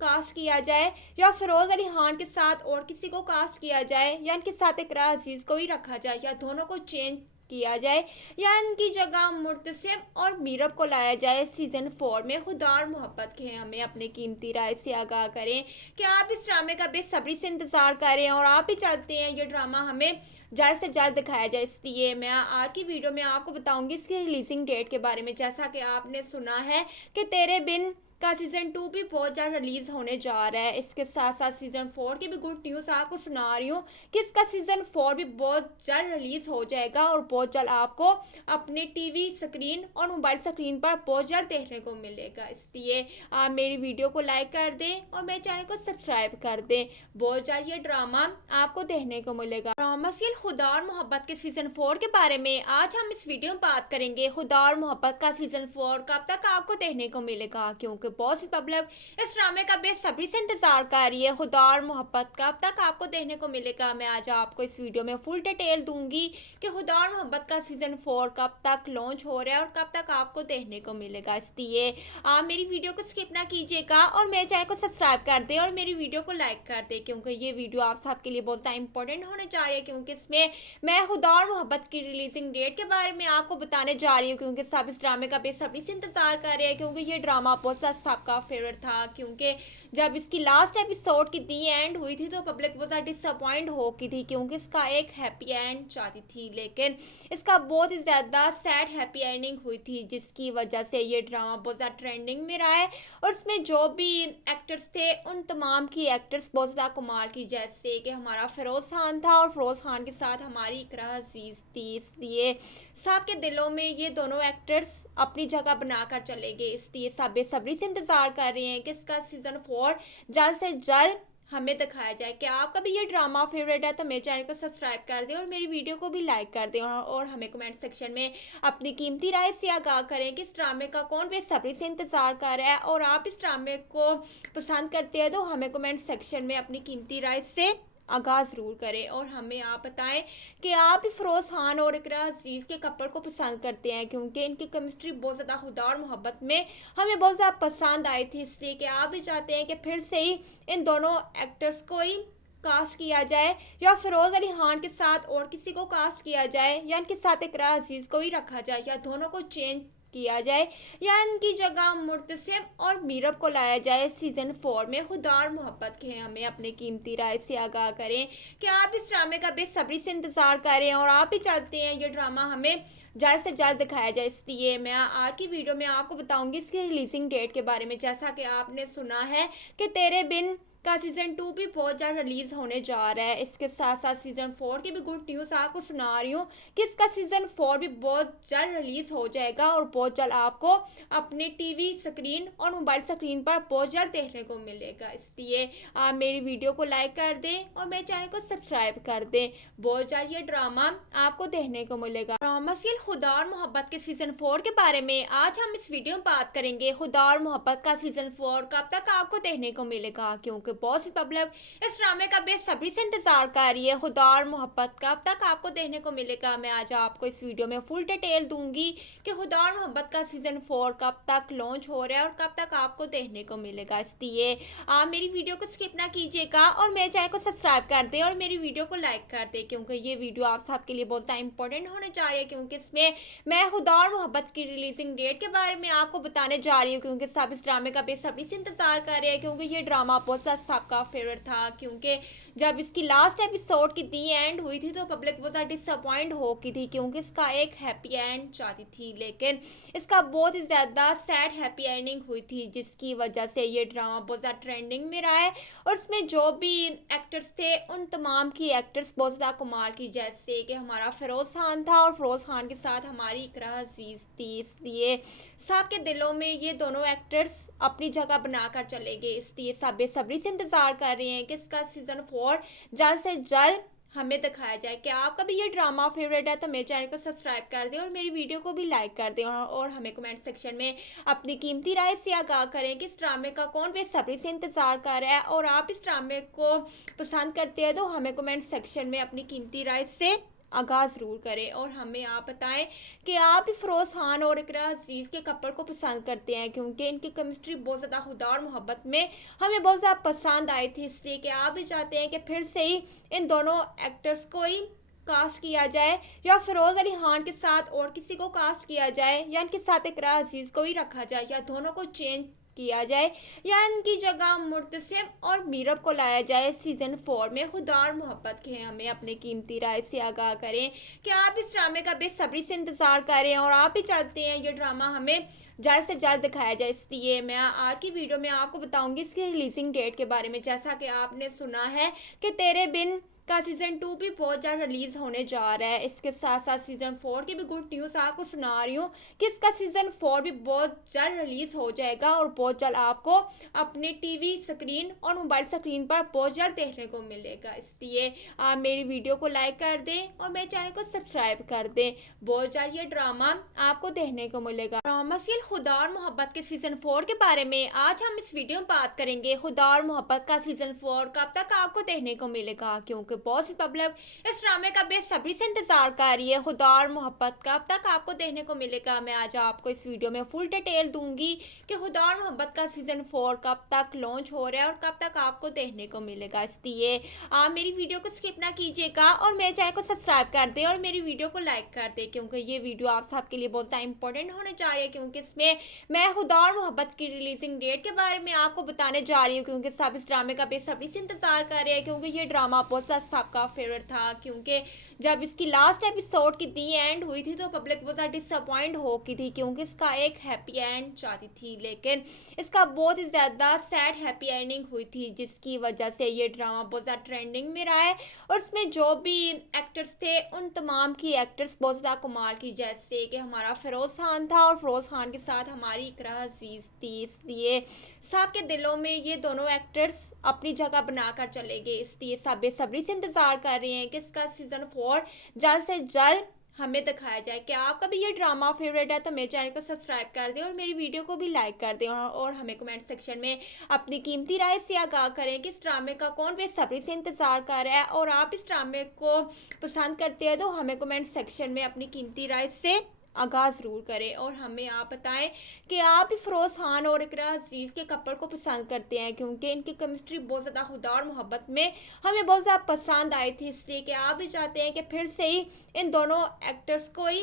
कास्ट किया जाए, या फिरोज़ अली खान के साथ और किसी को कास्ट किया जाए, या इनके साथ इकरा अजीज़ को ही रखा जाए, या दोनों को चेंज किया जाए, या इनकी जगह मुर्तसिम और मीरब को लाया जाए सीज़न 4 में। खुदा और मोहब्बत के हमें अपने कीमती राय से आगाह करें कि आप इस ड्रामे का बेसब्री से इंतज़ार कर रहे हैं और आप भी चाहते हैं ये ड्रामा हमें जल्द से जल्द दिखाया जाए। इसलिए मैं आज की वीडियो में आपको बताऊंगी इसकी रिलीजिंग डेट के बारे में। जैसा कि आपने सुना है कि तेरे बिन का सीज़न 2 भी बहुत जल्द रिलीज़ होने जा रहा है। इसके साथ साथ सीज़न 4 की भी गुड न्यूज़ आपको सुना रही हूँ कि इसका सीज़न 4 भी बहुत जल्द रिलीज़ हो जाएगा, और बहुत जल्द आपको अपने टीवी स्क्रीन और मोबाइल स्क्रीन पर बहुत जल्द देखने को मिलेगा। इसलिए आप मेरी वीडियो को लाइक कर दें और मेरे चैनल को सब्सक्राइब कर दें। बहुत जल्द ये ड्रामा आपको देखने को मिलेगा। ड्रामा सीरियल खुदा और मोहब्बत के सीज़न 4 के बारे में आज हम इस वीडियो में बात करेंगे। खुदा और मोहब्बत का सीज़न 4 कब तक आपको देखने को मिलेगा, क्योंकि बहुत सी पब्लिक इस ड्रामे का बेसब्री से इंतजार कर रही है। खुदा और मोहब्बत कब तक आपको देखने को मिलेगा, मैं आज आपको इस वीडियो में फुल डिटेल दूंगी कि खुदा और मोहब्बत का सीज़न 4 कब तक लॉन्च हो रहा है और कब तक आपको देखने को मिलेगा। इसलिए आप मेरी वीडियो को स्किप ना कीजिएगा और मेरे चैनल को सब्सक्राइब कर दें और मेरी वीडियो को लाइक कर दें, क्योंकि ये वीडियो आप सबके लिए बहुत ज़्यादा इंपॉर्टेंट होने जा रही है, क्योंकि इसमें मैं खुदा और मोहब्बत की रिलीजिंग डेट के बारे में आपको बताने जा रही हूँ, क्योंकि सब इस ड्रामे का बेसब्री से इंतजार कर रहे हैं, क्योंकि ये ड्रामा बहुत सबका फेवरेट था। क्योंकि जब इसकी लास्ट एपिसोड की दी एंड हुई थी तो पब्लिक बहुत ज़्यादा डिसअपॉइंट हो की थी, क्योंकि इसका एक हैप्पी एंड चाहती थी, लेकिन इसका बहुत ही ज़्यादा सैड हैप्पी एंडिंग हुई थी, जिसकी वजह से ये ड्रामा बहुत ज़्यादा ट्रेंडिंग में रहा है। और इसमें जो भी एक्टर्स थे उन तमाम की एक्टर्स बहुत ज़्यादा कमाल की, जैसे कि हमारा फिरोज़ खान था और फिरोज़ खान के साथ हमारी इकरा अजीज़ थी। इसलिए सबके दिलों में ये दोनों एक्टर्स अपनी जगह बनाकर चले गए, इसलिए सब बेसब्री से इंतज़ार कर रहे हैं कि इसका सीज़न 4 जल्द से जल्द हमें दिखाया जाए। क्या आपका भी ये ड्रामा फेवरेट है तो मेरे चैनल को सब्सक्राइब कर दें और मेरी वीडियो को भी लाइक कर दें, और हमें कमेंट सेक्शन में अपनी कीमती राय से आगाह करें कि इस ड्रामे का कौन बेसब्री से इंतज़ार कर रहा है, और आप इस ड्रामे को पसंद करते हैं तो हमें कमेंट सेक्शन में अपनी कीमती राय से आगाज़ ज़रूर करें, और हमें आप बताएं कि आप भी फिरोज़ खान और इकरा अजीज़ के कपल को पसंद करते हैं, क्योंकि इनकी केमिस्ट्री बहुत ज़्यादा खुदा और मोहब्बत में हमें बहुत ज़्यादा पसंद आई थी। इसलिए कि आप भी चाहते हैं कि फिर से ही इन दोनों एक्टर्स को ही कास्ट किया जाए, या फिरोज़ अली खान के साथ और किसी को कास्ट किया जाए, या इनके साथ इकरा अजीज़ को ही रखा जाए, या दोनों को चेंज किया जाए, या इनकी जगह मुर्तसिम और मीरब को लाया जाए सीज़न 4 में। खुदा और मोहब्बत के हमें अपने कीमती राय से आगाह करें कि आप इस ड्रामे का बेसब्री से इंतज़ार कर रहे हैं और आप भी चाहते हैं ये ड्रामा हमें जल्द से जल्द दिखाया जाए। इसलिए मैं आज की वीडियो में आपको बताऊंगी इसकी रिलीजिंग डेट के बारे में। जैसा कि आपने सुना है कि तेरे बिन का सीज़न 2 भी बहुत जल्द रिलीज़ होने जा रहा है। इसके साथ साथ सीज़न 4 की भी गुड न्यूज़ आपको सुना रही हूँ कि इसका सीज़न 4 भी बहुत जल्द रिलीज़ हो जाएगा, और बहुत जल्द आपको अपने टीवी स्क्रीन और मोबाइल स्क्रीन पर बहुत जल्द देखने को मिलेगा। इसलिए आप मेरी वीडियो को लाइक कर दें और मेरे चैनल को सब्सक्राइब कर दें। बहुत जल्द ये ड्रामा आपको देखने को मिलेगा। ड्रामा सीरियल खुदा और मोहब्बत के सीज़न 4 के बारे में आज हम इस वीडियो में बात करेंगे। खुदा और मोहब्बत का सीज़न 4 कब तक आपको देखने को मिलेगा, क्योंकि क्योंकि बहुत सी पब्लिक इस ड्रामे का बेसब्री से इंतजार कर रही है। खुदा और मोहब्बत कब तक आपको देखने को मिलेगा, मैं आज आपको इस वीडियो में फुल डिटेल दूंगी कि खुदा और मोहब्बत का सीजन 4 कब तक लॉन्च हो रहा है और कब तक आपको देखने को मिलेगा। इसलिए आप मेरी वीडियो को स्किप ना कीजिएगा और मेरे चैनल को सब्सक्राइब कर दें और मेरी वीडियो को लाइक कर दें, क्योंकि ये वीडियो आप सबके लिए बहुत ज़्यादा इंपॉर्टेंट होने जा रही है। क्योंकि इसमें मैं खुदा और मोहब्बत की रिलीजिंग डेट के बारे में आपको बताने जा रही हूँ, क्योंकि सब इस ड्रामे का बेसब्री से इंतजार कर रहे हैं, क्योंकि ये ड्रामा बहुत ज़्यादा सबका फेवरेट था। क्योंकि जब इसकी लास्ट एपिसोड की दी एंड हुई थी तो पब्लिक बहुत ज़्यादा डिसअपॉइंट हो की थी, क्योंकि इसका एक हैप्पी एंड चाहती थी, लेकिन इसका बहुत ही ज़्यादा सैड हैप्पी एंडिंग हुई थी, जिसकी वजह से ये ड्रामा बहुत ज़्यादा ट्रेंडिंग में रहा है। और इसमें जो भी एक्टर्स थे उन तमाम की एक्टर्स बहुत ज़्यादा कमाल की, जैसे कि हमारा फिरोज़ खान था और फिरोज़ खान के साथ हमारी इकरा अजीज़ थी। इसलिए सबके दिलों में ये दोनों एक्टर्स अपनी जगह बनाकर चले गए। इसलिए सब बेसब्री से इंतज़ार कर रहे हैं कि इसका सीज़न 4 जल्द से जल्द हमें दिखाया जाए। क्या आपका भी ये ड्रामा फेवरेट है तो मेरे चैनल को सब्सक्राइब कर दें और मेरी वीडियो को भी लाइक कर दें और हमें कमेंट सेक्शन में अपनी कीमती राय से आगाह करें कि इस ड्रामे का कौन बेसब्री से इंतज़ार कर रहा है। और आप इस ड्रामे को पसंद करते हैं तो हमें कमेंट सेक्शन में अपनी कीमती राय से आगाह ज़रूर करें और हमें आप बताएं कि आप भी फिरोज़ खान और इकरा अजीज़ के कपल को पसंद करते हैं, क्योंकि इनकी केमिस्ट्री बहुत ज़्यादा खुदा और मोहब्बत में हमें बहुत ज़्यादा पसंद आई थी। इसलिए कि आप भी चाहते हैं कि फिर से ही इन दोनों एक्टर्स को ही कास्ट किया जाए या फिरोज़ अली खान के साथ और किसी को कास्ट किया जाए या इनके साथ इकरा अजीज़ को ही रखा जाए या दोनों को चेंज किया जाए या इनकी जगह मुर्तसिम और मीरब को लाया जाए सीज़न 4 में। खुदा और मोहब्बत के हमें अपने कीमती राय से आगाह करें कि आप इस ड्रामे का बेसब्री से इंतज़ार करें और आप ही चाहते हैं ये ड्रामा हमें जल्द से जल्द दिखाया जाए। इसलिए मैं आज की वीडियो में आपको बताऊंगी इसकी रिलीजिंग डेट के बारे में। जैसा कि आपने सुना है कि तेरे बिन का सीज़न 2 भी बहुत जल्द रिलीज़ होने जा रहा है। इसके साथ साथ सीज़न 4 की भी गुड न्यूज़ आपको सुना रही हूँ कि इसका सीज़न 4 भी बहुत जल्द रिलीज़ हो जाएगा और बहुत जल्द आपको अपने टीवी स्क्रीन और मोबाइल स्क्रीन पर बहुत जल्द देखने को मिलेगा। इसलिए आप मेरी वीडियो को लाइक कर दें और मेरे चैनल को सब्सक्राइब कर दें। बहुत जल्द ये ड्रामा आपको देखने को मिलेगा। ड्रामा सीरियल खुदा और मोहब्बत के सीज़न 4 के बारे में आज हम इस वीडियो में बात करेंगे। खुदा और मोहब्बत का सीज़न 4 कब तक आपको देखने को मिलेगा, क्योंकि बहुत सी पब्लिक इस ड्रामे का बेसब्री से इंतजार कर रही है। खुदा और मोहब्बत कब तक आपको देखने को मिलेगा, मैं आज आपको इस वीडियो में फुल डिटेल दूंगी कि खुदा और मोहब्बत का सीज़न 4 कब तक लॉन्च हो रहा है और कब तक आपको देखने को मिलेगा। इसलिए आप मेरी वीडियो को स्किप ना कीजिएगा और मेरे चैनल को सब्सक्राइब कर दें और मेरी वीडियो को लाइक कर दें, क्योंकि ये वीडियो आप सबके लिए बहुत ज़्यादा इंपॉर्टेंट होने जा रही है। क्योंकि इसमें मैं खुदा और मोहब्बत की रिलीजिंग डेट के बारे में आपको बताने जा रही हूँ, क्योंकि सब इस ड्रामे का बेसब्री से इंतजार कर रहे हैं, क्योंकि ये ड्रामा बहुत सा सबका फेवरेट था। क्योंकि जब इसकी लास्ट एपिसोड की दी एंड हुई थी तो पब्लिक बहुत ज़्यादा डिसअपॉइंट हो की थी, क्योंकि इसका एक हैप्पी एंड चाहती थी, लेकिन इसका बहुत ही ज़्यादा सैड हैप्पी एंडिंग हुई थी, जिसकी वजह से ये ड्रामा बहुत ज़्यादा ट्रेंडिंग में रहा है। और इसमें जो भी एक्टर्स थे उन तमाम की एक्टर्स बहुत ज़्यादा कमाल की, जैसे कि हमारा फिरोज़ खान था और फिरोज़ खान के साथ हमारी इकरा अजीज़ थी। इसलिए सबके दिलों में ये दोनों एक्टर्स अपनी जगह बनाकर चले गए। इसलिए सब बेसब्री से इंतज़ार कर रहे हैं कि इसका सीज़न 4 जल्द से जल्द हमें दिखाया जाए। क्या आपका भी ये ड्रामा फेवरेट है तो मेरे चैनल को सब्सक्राइब कर दें और मेरी वीडियो को भी लाइक कर दें और हमें कमेंट सेक्शन में अपनी कीमती राय से आगाह करें कि इस ड्रामे का कौन बेसब्री से इंतज़ार कर रहा है। और आप इस ड्रामे को पसंद करते हैं तो हमें कमेंट सेक्शन में अपनी कीमती राय से आगाह ज़रूर करें और हमें आप बताएं कि आप भी फिरोज़ खान और इकरा अजीज़ के कपल को पसंद करते हैं, क्योंकि इनकी केमिस्ट्री बहुत ज़्यादा खुदा और मोहब्बत में हमें बहुत ज़्यादा पसंद आई थी। इसलिए कि आप भी चाहते हैं कि फिर से ही इन दोनों एक्टर्स को ही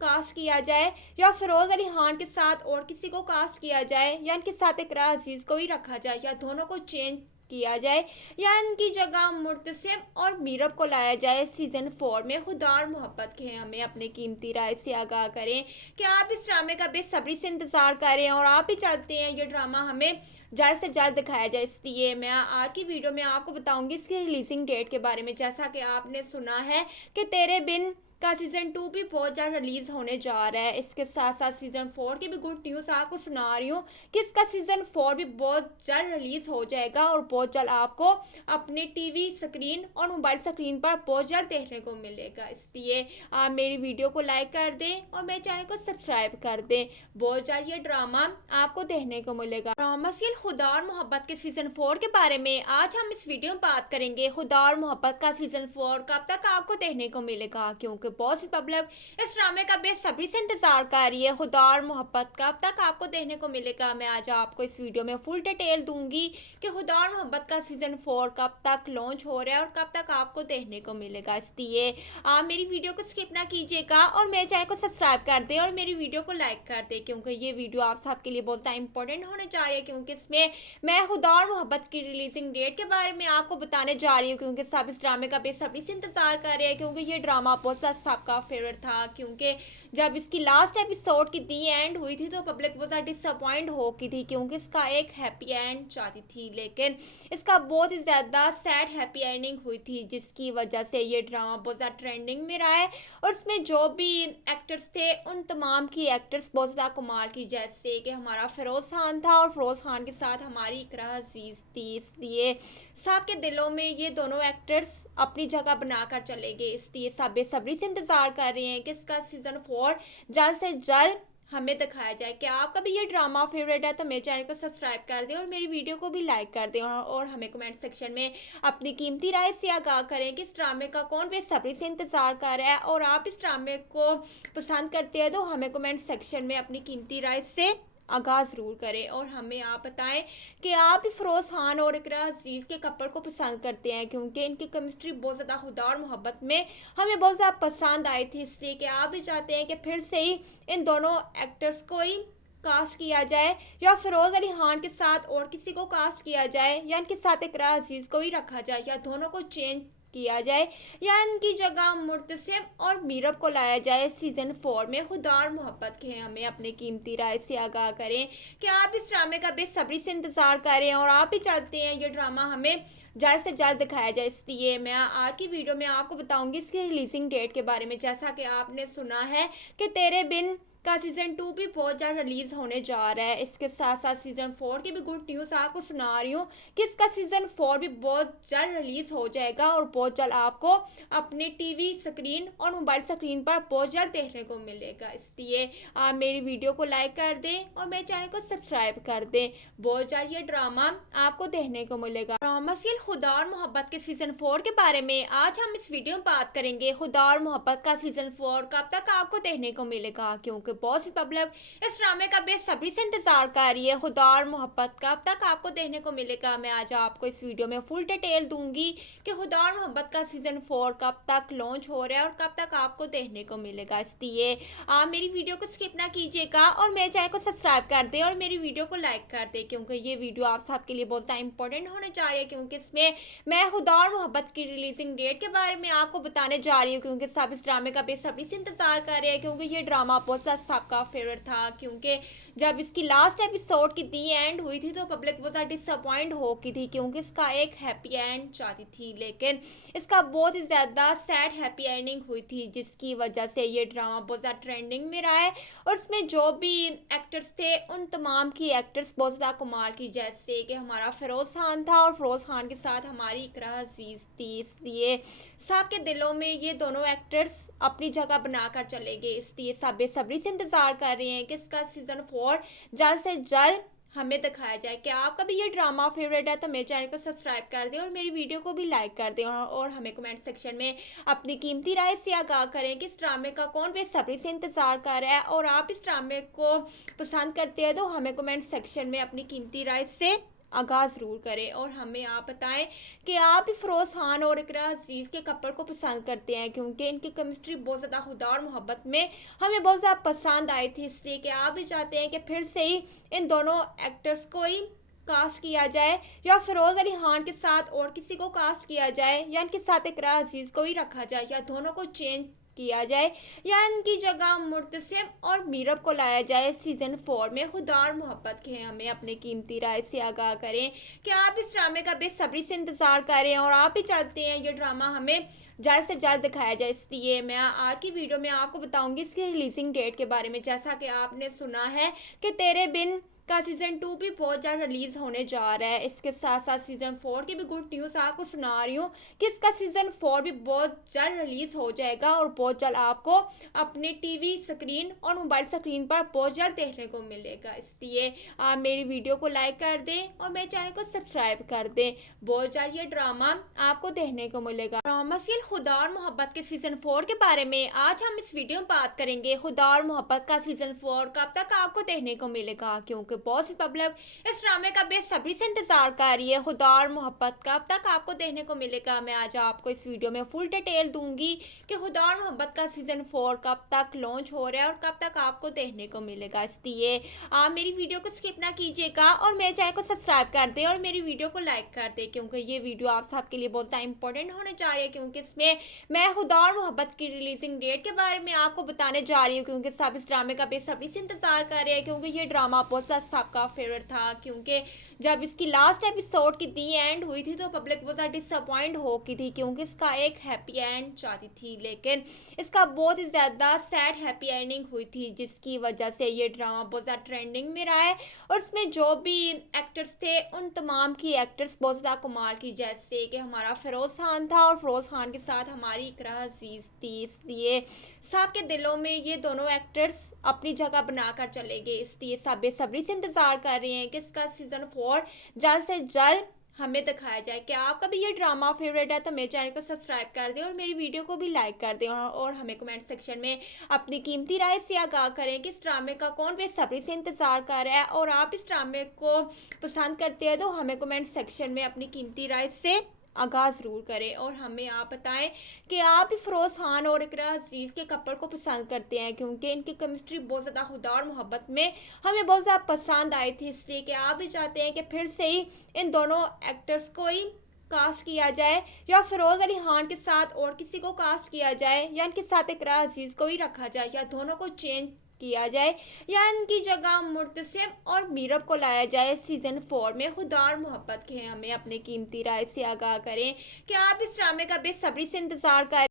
कास्ट किया जाए या फिरोज़ अली खान के साथ और किसी को कास्ट किया जाए या इनके साथ इकरा अजीज़ को ही रखा जाए या दोनों को चेंज किया जाए या इनकी जगह मुर्तसिम और मीरब को लाया जाए सीज़न 4 में। खुदा और मोहब्बत के हमें अपने कीमती राय से आगाह करें कि आप इस ड्रामे का बेसब्री से इंतज़ार करें और आप ही चाहते हैं ये ड्रामा हमें जल्द से जल्द दिखाया जाए। इसलिए मैं आज की वीडियो में आपको बताऊंगी इसकी रिलीजिंग डेट के बारे में। जैसा कि आपने सुना है कि तेरे बिन का सीज़न 2 भी बहुत जल्द रिलीज़ होने जा रहा है। इसके साथ साथ सीज़न 4 की भी गुड न्यूज़ आपको सुना रही हूँ कि इसका सीज़न 4 भी बहुत जल्द रिलीज़ हो जाएगा और बहुत जल्द आपको अपने टीवी स्क्रीन और मोबाइल स्क्रीन पर बहुत जल्द देखने को मिलेगा। इसलिए आप मेरी वीडियो को लाइक कर दें और मेरे चैनल को सब्सक्राइब कर दें। बहुत जल्द ये ड्रामा आपको देखने को मिलेगा। ड्रामा सीरियल खुदा और मोहब्बत के सीज़न 4 के बारे में आज हम इस वीडियो में बात करेंगे। खुदा और मोहब्बत का सीज़न 4 कब तक आपको देखने को मिलेगा, क्योंकि बहुत सी पब्लिक इस ड्रामे का बेसब्री से इंतजार कर रही है। खुदा और मोहब्बत कब तक आपको देखने को मिलेगा, मैं आज आपको इस वीडियो में फुल डिटेल दूंगी कि खुदा और मोहब्बत का सीज़न 4 कब तक लॉन्च हो रहा है और कब तक आपको देखने को मिलेगा। इसलिए आप मेरी वीडियो को स्किप ना कीजिएगा और मेरे चैनल को सब्सक्राइब कर दें और मेरी वीडियो को लाइक कर दें, क्योंकि ये वीडियो आप सबके लिए बहुत ज़्यादा इंपॉर्टेंट होने जा रही है। क्योंकि इसमें मैं खुदा और मोहब्बत की रिलीजिंग डेट के बारे में आपको बताने जा रही हूँ, क्योंकि सब इस ड्रामे का बेसब्री से इंतजार कर रहे हैं, क्योंकि ये ड्रामा बहुत ज़्यादा सबका फेवरेट था। क्योंकि जब इसकी लास्ट एपिसोड की दी एंड हुई थी तो पब्लिक बहुत ज़्यादा डिसअपॉइंट हो गई थी, क्योंकि इसका एक हैप्पी एंड चाहती थी, लेकिन इसका बहुत ही ज़्यादा सैड हैप्पी एंडिंग हुई थी, जिसकी वजह से ये ड्रामा बहुत ज़्यादा ट्रेंडिंग में रहा है। और इसमें जो भी एक्टर्स थे उन तमाम की एक्टर्स बहुत ज़्यादा कमाल की, जैसे कि हमारा फिरोज़ खान था और फिरोज़ खान के साथ हमारी इकरा अजीज़ थी। इसलिए सबके दिलों में ये दोनों एक्टर्स अपनी जगह बनाकर चले गए। इसलिए सब बेसब्री से इंतज़ार कर रहे हैं कि इसका सीज़न 4 जल्द से जल्द हमें दिखाया जाए। क्या आपका भी ये ड्रामा फेवरेट है तो मेरे चैनल को सब्सक्राइब कर दें और मेरी वीडियो को भी लाइक कर दें और हमें कमेंट सेक्शन में अपनी कीमती राय से आगाह करें कि इस ड्रामे का कौन बेसब्री से इंतज़ार कर रहा है और आप इस ड्रामे को पसंद करते हैं तो हमें कमेंट सेक्शन में अपनी कीमती राय से आगाज़ ज़रूर करें और हमें आप बताएं कि आप भी फिरोज़ खान और इकरा अजीज़ के कपल को पसंद करते हैं, क्योंकि इनकी केमिस्ट्री बहुत ज़्यादा खुदा और मोहब्बत में हमें बहुत ज़्यादा पसंद आई थी। इसलिए कि आप भी चाहते हैं कि फिर से ही इन दोनों एक्टर्स को ही कास्ट किया जाए या फिरोज़ अली खान के साथ और किसी को कास्ट किया जाए या इनके साथ इकरा अजीज़ को ही रखा जाए या दोनों को चेंज किया जाए या इनकी जगह मुर्तसिम और मीरब को लाया जाए सीज़न 4 में। खुदा और मोहब्बत के हमें अपने कीमती राय से आगाह करें कि आप इस ड्रामे का बेसब्री से इंतज़ार करें और आप भी चाहते हैं ये ड्रामा हमें जल्द से जल्द दिखाया जाए। इसलिए मैं आज की वीडियो में आपको बताऊंगी इसकी रिलीजिंग डेट के बारे में। जैसा कि आपने सुना है कि तेरे बिन का सीज़न 2 भी बहुत जल्द रिलीज़ होने जा रहा है। इसके साथ साथ सीज़न 4 की भी गुड न्यूज़ आपको सुना रही हूँ कि इसका सीज़न 4 भी बहुत जल्द रिलीज़ हो जाएगा और बहुत जल्द आपको अपने टीवी स्क्रीन और मोबाइल स्क्रीन पर बहुत जल्द देखने को मिलेगा। इसलिए आप मेरी वीडियो को लाइक कर दें और मेरे चैनल को सब्सक्राइब कर दें। बहुत जल्द ये ड्रामा आपको देखने को मिलेगा। ड्रामा सीरियल खुदा और मोहब्बत के सीज़न 4 के बारे में आज हम इस वीडियो में बात करेंगे। खुदा और मोहब्बत का सीज़न 4 कब तक आपको देखने को मिलेगा, क्योंकि बहुत सी पब्लिक इस ड्रामे का बेसब्री से इंतजार कर रही है। खुदा और मोहब्बत कब तक आपको देखने को मिलेगा, मैं आज आपको इस वीडियो में फुल डिटेल दूंगी कि खुदा और मोहब्बत का सीज़न 4 कब तक लॉन्च हो रहा है और कब तक आपको देखने को मिलेगा। इसलिए आप मेरी वीडियो को स्किप ना कीजिएगा और मेरे चैनल को सब्सक्राइब कर दें और मेरी वीडियो को लाइक कर दें, क्योंकि ये वीडियो आप सबके लिए बहुत ज़्यादा इंपॉर्टेंट होने जा रही है। क्योंकि इसमें मैं खुदा और मोहब्बत की रिलीजिंग डेट के बारे में आपको बताने जा रही हूँ, क्योंकि सब इस ड्रामे का बेसब्री से इंतजार कर रहे हैं, क्योंकि ये ड्रामा बहुत ज़्यादा सबका फेवरेट था। क्योंकि जब इसकी लास्ट एपिसोड की दी एंड हुई थी तो पब्लिक बहुत ज़्यादा डिसअपॉइंट हो गई थी, क्योंकि इसका एक हैप्पी एंड चाहती थी, लेकिन इसका बहुत ही ज़्यादा सैड हैप्पी एंडिंग हुई थी, जिसकी वजह से ये ड्रामा बहुत ज़्यादा ट्रेंडिंग में रहा है। और इसमें जो भी एक्टर्स थे उन तमाम की एक्टर्स बहुत ज़्यादा कमाल की, जैसे कि हमारा फिरोज़ खान था और फिरोज़ खान के साथ हमारी इकरा अजीज़ थी। इसलिए सबके दिलों में ये दोनों एक्टर्स अपनी जगह बनाकर चले गए। इसलिए सब बेसब्री से इंतज़ार कर रहे हैं कि इसका सीज़न 4 जल्द से जल्द हमें दिखाया जाए। क्या आपका भी ये ड्रामा फेवरेट है तो मेरे चैनल को सब्सक्राइब कर दें और मेरी वीडियो को भी लाइक कर दें और हमें कमेंट सेक्शन में अपनी कीमती राय से आगाह करें कि इस ड्रामे का कौन बेसब्री से इंतज़ार कर रहा है और आप इस ड्रामे को पसंद करते हैं तो हमें कमेंट सेक्शन में अपनी कीमती राय से आगाज़ ज़रूर करें और हमें आप बताएं कि आप भी फिरोज़ खान और इकरा अजीज़ के कपल को पसंद करते हैं, क्योंकि इनकी केमिस्ट्री बहुत ज़्यादा खुदा और मोहब्बत में हमें बहुत ज़्यादा पसंद आई थी। इसलिए कि आप भी चाहते हैं कि फिर से ही इन दोनों एक्टर्स को ही कास्ट किया जाए या फिरोज़ अली खान के साथ और किसी को कास्ट किया जाए या इनके साथ इकरा अजीज़ को ही रखा जाए या दोनों को चेंज किया जाए या इनकी जगह मुर्तसिम और मीरब को लाया जाए सीजन 4 में। खुदा और मोहब्बत के हमें अपनी कीमती राय से आगाह करें कि आप इस ड्रामे का बेसब्री से इंतजार करें और आप ही चाहते हैं ये ड्रामा हमें जल्द से जल्द दिखाया जाए। इसलिए मैं आज की वीडियो में आपको बताऊंगी इसकी रिलीजिंग डेट के बारे में। जैसा कि आपने सुना है कि तेरे बिन का सीजन 2 भी बहुत जल्द रिलीज होने जा रहा है। इसके साथ साथ सीजन 4 की भी गुड न्यूज़ आपको सुना रही हूँ कि इसका सीजन 4 भी बहुत जल्द रिलीज हो जाएगा और बहुत जल्द आपको अपने टीवी स्क्रीन और मोबाइल स्क्रीन पर बहुत जल्द देखने को मिलेगा। इसलिए आप मेरी वीडियो को लाइक कर दें और मेरे चैनल को सब्सक्राइब कर दें। बहुत जल्द ये ड्रामा आपको देखने को मिलेगा। ड्रामा सीरियल खुदा और मोहब्बत के सीजन 4 के बारे में आज हम इस वीडियो में बात करेंगे। खुदा और मोहब्बत का सीजन 4 कब तक आपको देखने को मिलेगा, क्योंकि बहुत सी पब्लिक इस ड्रामे का बेसब्री से इंतजार कर रही है। खुदा और मोहब्बत कब तक आपको देखने को मिलेगा, मैं आज आपको इस वीडियो में फुल डिटेल दूंगी कि खुदा और मोहब्बत का सीजन 4 कब तक लॉन्च हो रहा है और कब तक आपको देखने को मिलेगा। इसलिए आप मेरी वीडियो को स्किप ना कीजिएगा और मेरे चैनल को सब्सक्राइब कर दें और मेरी वीडियो को लाइक कर दें, क्योंकि ये वीडियो आप सबके लिए बहुत ज़्यादा इंपॉर्टेंट होने जा रही है। क्योंकि इसमें मैं खुदा और मोहब्बत की रिलीजिंग डेट के बारे में आपको बताने जा रही हूँ, क्योंकि सब इस ड्रामे का बेसब्री से इंतजार कर रहे हैं, क्योंकि ये ड्रामा बहुत सा सबका फेवरेट था। क्योंकि जब इसकी लास्ट एपिसोड की दी एंड हुई थी तो पब्लिक बहुत ज़्यादा डिसअपॉइंट हो की थी, क्योंकि इसका एक हैप्पी एंड चाहती थी, लेकिन इसका बहुत ही ज़्यादा सैड हैप्पी एंडिंग हुई थी, जिसकी वजह से ये ड्रामा बहुत ज़्यादा ट्रेंडिंग में रहा है। और इसमें जो भी एक्टर्स थे उन तमाम की एक्टर्स बहुत ज़्यादा कमाल की, जैसे कि हमारा फिरोज़ खान था और फिरोज़ खान के साथ हमारी इकरा अजीज़ थी। इसलिए सबके दिलों में ये दोनों एक्टर्स अपनी जगह बनाकर चले गए। इसलिए सब बेसब्री से इंतज़ार कर रहे हैं कि इसका सीज़न 4 जल्द से जल्द हमें दिखाया जाए। कि आपका भी ये ड्रामा फेवरेट है तो मेरे चैनल को सब्सक्राइब कर दें और मेरी वीडियो को भी लाइक कर दें और हमें कमेंट सेक्शन में अपनी कीमती राय से आगाह करें कि इस ड्रामे का कौन बेसब्री से इंतज़ार कर रहा है। और आप इस ड्रामे को पसंद करते हैं तो हमें कमेंट सेक्शन में अपनी कीमती राय से आगाज़ ज़रूर करें और हमें आप बताएं कि आप भी फिरोज़ खान और इकरा अजीज़ के कपल को पसंद करते हैं, क्योंकि इनकी केमिस्ट्री बहुत ज़्यादा खुदा और मोहब्बत में हमें बहुत ज़्यादा पसंद आई थी। इसलिए कि आप भी चाहते हैं कि फिर से ही इन दोनों एक्टर्स को ही कास्ट किया जाए या फिरोज़ अली खान के साथ और किसी को कास्ट किया जाए या इनके साथ इकरा अजीज़ को ही रखा जाए या दोनों को चेंज किया जाए या इनकी जगह मुर्तसिम और मीरब को लाया जाए सीजन 4 में। खुदा और मोहब्बत के हमें अपनी कीमती राय से आगाह करें कि आप इस ड्रामे का बेसब्री से इंतजार कर